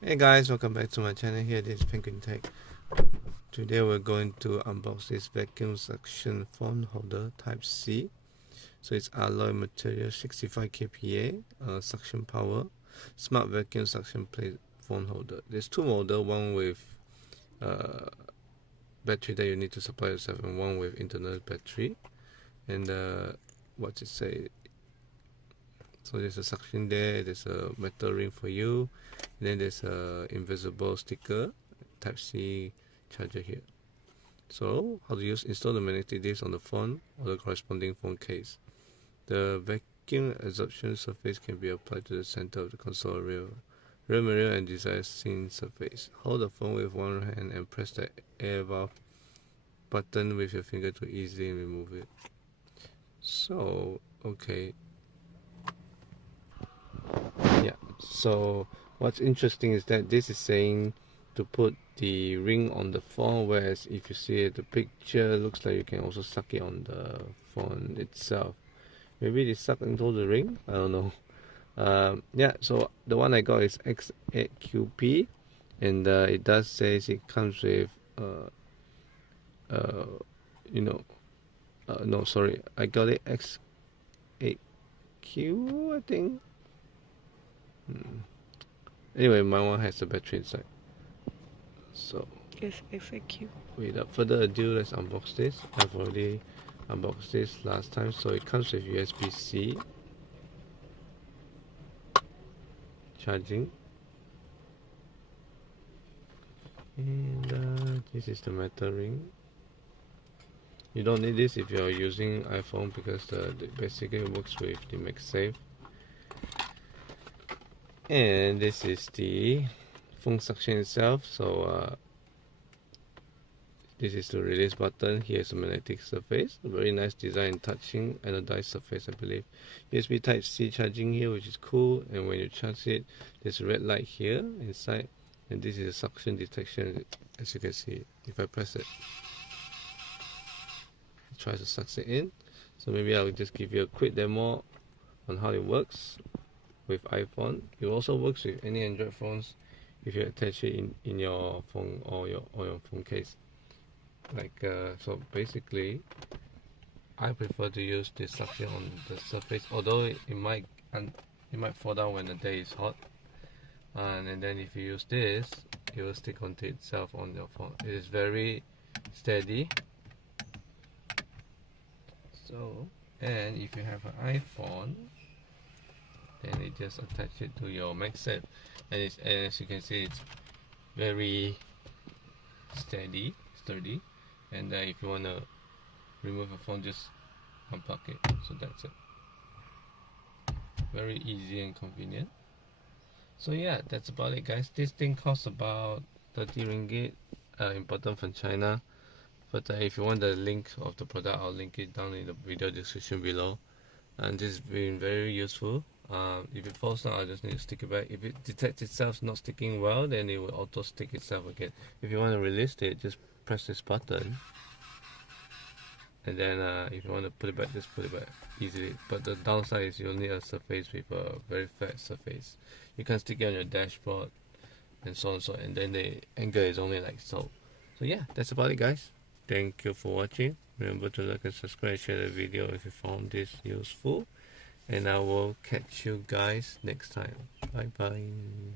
Hey guys, welcome back to my channel. Here this is Penguin Tech. Today we're going to unbox this vacuum suction phone holder type C. So it's alloy material, 65 kPa, suction power, smart vacuum suction plate phone holder. There's two models, one with battery that you need to supply yourself and one with internal battery. And what it say? So there's a suction there, there's a metal ring for you, and then there's a invisible sticker, type C charger here. So how to use: install the magnetic disc on the phone or the corresponding phone case. The vacuum absorption surface can be applied to the center of the console rear mirror and desired scene surface. Hold the phone with one hand and press the air valve button with your finger to easily remove it. So okay. Yeah, so what's interesting is that this is saying to put the ring on the phone, whereas if you see the picture, looks like you can also suck it on the phone itself. Maybe they suck into the ring, I don't know. Yeah, so the one I got is X8QP, and it does says it comes with no, sorry, I got it X8Q, I think. Anyway, my one has a battery inside. So Yes, FAQ. without further ado, let's unbox this. I've already unboxed this last time. So it comes with USB-C charging, and this is the metal ring. You don't need this if you're using iPhone because basically it works with the MagSafe. And this is the phone suction itself. So this is the release button. Here's a magnetic surface, a very nice design, touching anodized surface, I believe. USB type C charging here, which is cool. And when you charge it, there's a red light here inside, and this is a suction detection, as you can see. If I press it, it tries to suck it in. So maybe I'll just give you a quick demo on how it works with iPhone. It also works with any Android phones if you attach it in your phone or your phone case. So basically I prefer to use this suction on the surface, although it might fall down when the day is hot, and then if you use this, it will stick onto itself on your phone. It is very steady. So, and if you have an iPhone, then you just attach it to your MagSafe, and as you can see, it's very sturdy. And if you want to remove a phone, just unplug it. So that's it. Very easy and convenient. So yeah, that's about it, guys. This thing costs about 30 ringgit, imported from China. But if you want the link of the product, I'll link it down in the video description below. And this has been very useful. If it falls down, I'll just need to stick it back. If it detects itself not sticking well, then it will auto stick itself again. If you want to release it, just press this button, and then if you want to put it back, just put it back easily. But the downside is you'll need a surface with a very flat surface. You can stick it on your dashboard and so on, and then the angle is only like so. So yeah, that's about it, guys. Thank you for watching. Remember to like and subscribe, share the video if you found this useful, and I will catch you guys next time. Bye bye.